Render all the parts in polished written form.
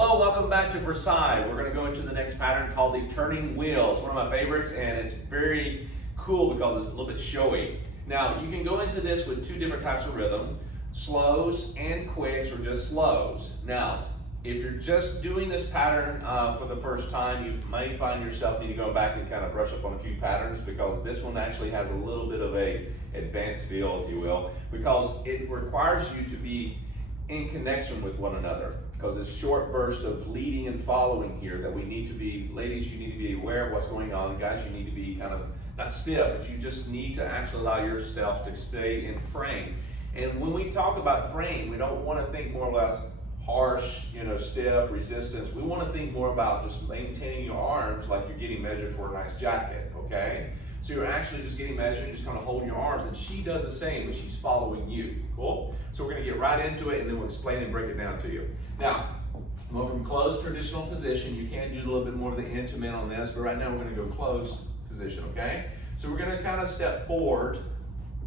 Hello, welcome back to Versailles. We're going to go into the next pattern called the turning wheel. It's one of my favorites and it's very cool because it's a little bit showy. Now, you can go into this with two different types of rhythm, slows and quicks or just slows. Now, if you're just doing this pattern for the first time, you may find yourself need to go back and kind of brush up on a few patterns because this one actually has a little bit of a advanced feel, if you will, because it requires you to be in connection with one another, because it's short bursts of leading and following here that we need to be, ladies, you need to be aware of what's going on. Guys, you need to be kind of, not stiff, but you just need to actually allow yourself to stay in frame. And when we talk about frame, we don't want to think more or less harsh, stiff, resistance. We want to think more about just maintaining your arms like you're getting measured for a nice jacket, okay? So you're actually just getting measured, just kind of holding your arms, and she does the same when she's following you, cool? So we're gonna get right into it and then we'll explain and break it down to you. Now, going from closed traditional position, you can do a little bit more of the intimate on this, but right now we're gonna go closed position, okay? So we're gonna kind of step forward,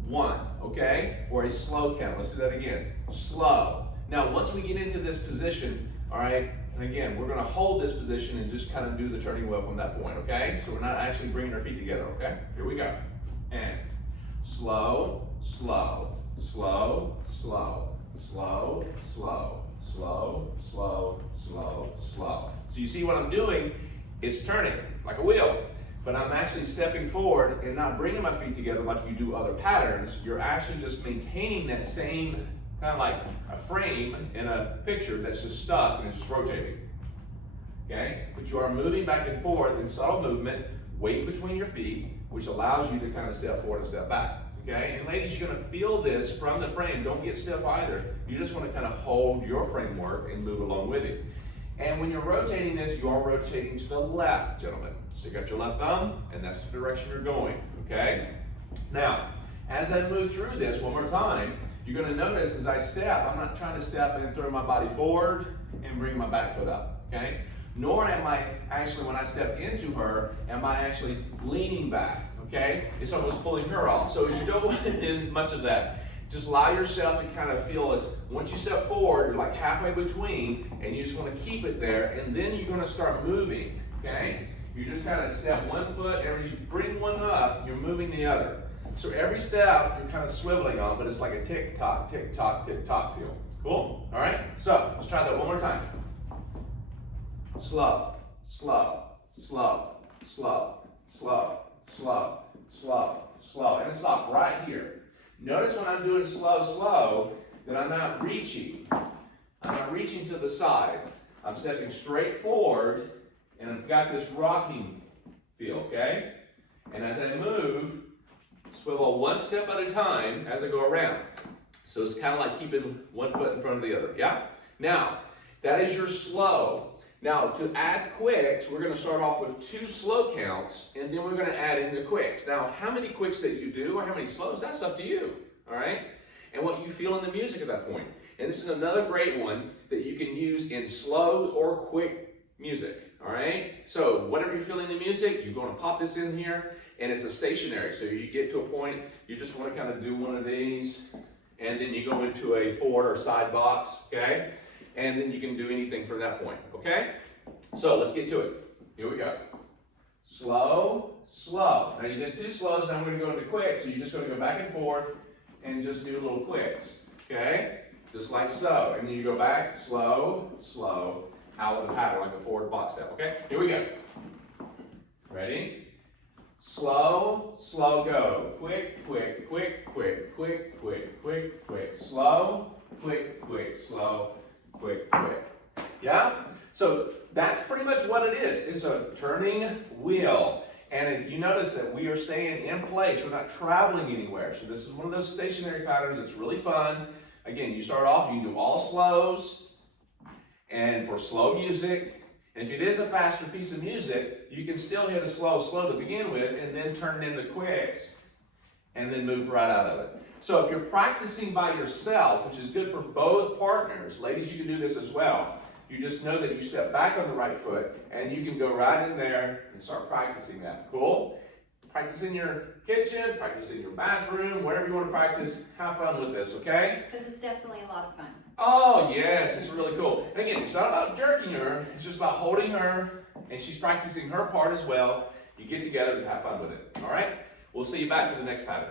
one, okay? Or a slow count, let's do that again, slow. Now, once we get into this position, all right, and again, we're gonna hold this position and just kind of do the turning wheel from that point, okay? So we're not actually bringing our feet together, okay? Here we go. And slow, slow, slow, slow, slow, slow, slow, slow, slow, slow. So you see what I'm doing? It's turning like a wheel, but I'm actually stepping forward and not bringing my feet together like you do other patterns. You're actually just maintaining that same kind of like a frame in a picture that's just stuck and it's just rotating, okay? But you are moving back and forth in subtle movement, weight between your feet, which allows you to kind of step forward and step back, okay? And ladies, you're gonna feel this from the frame. Don't get stiff either. You just wanna kind of hold your framework and move along with it. And when you're rotating this, you are rotating to the left, gentlemen. Stick out your left thumb, and that's the direction you're going, okay? Now, as I move through this one more time, you're going to notice as I step, I'm not trying to step and throw my body forward and bring my back foot up, okay? Nor am I actually, when I step into her, am I actually leaning back, okay? It's almost pulling her off. So you don't want in much of that. Just allow yourself to kind of feel as, once you step forward, you're like halfway between, and you just want to keep it there, and then you're going to start moving, okay? You just kind of step one foot, and as you bring one up, you're moving the other. So every step you're kind of swiveling on, but it's like a tick-tock, tick-tock, tick-tock feel. Cool? All right? So let's try that one more time. Slow, slow, slow, slow, slow, slow, slow, slow. And stop right here. Notice when I'm doing slow, slow, that I'm not reaching. I'm not reaching to the side. I'm stepping straight forward, and I've got this rocking feel, okay? And as I move, swivel one step at a time as I go around. So it's kind of like keeping one foot in front of the other, yeah? Now, that is your slow. Now, to add quicks, we're going to start off with 2 slow counts, and then we're going to add in the quicks. Now, how many quicks that you do or how many slows, that's up to you, all right? And what you feel in the music at that point. And this is another great one that you can use in slow or quick music. All right, so whatever you feel in the music, you're going to pop this in here, and it's a stationary. So you get to a point, you just want to kind of do one of these, and then you go into a forward or side box, okay? And then you can do anything from that point, okay? So let's get to it. Here we go. Slow, slow. Now you did 2 slows, now I'm going to go into quick, so you're just going to go back and forth and just do little quicks, okay? Just like so. And then you go back, slow, slow. Out with a pattern, like a forward box step, okay? Here we go. Ready? Slow, slow, go. Quick, quick, quick, quick, quick, quick, quick, quick. Slow, quick, quick, slow, quick, quick. Yeah? So that's pretty much what it is. It's a turning wheel. And you notice that we are staying in place. We're not traveling anywhere. So this is one of those stationary patterns. It's really fun. Again, you start off, you can do all slows. And for slow music, and if it is a faster piece of music, you can still hit a slow to begin with and then turn it into quicks and then move right out of it. So if you're practicing by yourself, which is good for both partners, ladies, you can do this as well. You just know that you step back on the right foot and you can go right in there and start practicing that. Cool? Practice in your kitchen, practice in your bathroom, wherever you want to practice. Have fun with this, okay? Because it's definitely a lot of fun. Oh, yes, it's really cool. And again, it's not about jerking her, it's just about holding her, and she's practicing her part as well. You get together and have fun with it. All right? We'll see you back for the next pattern.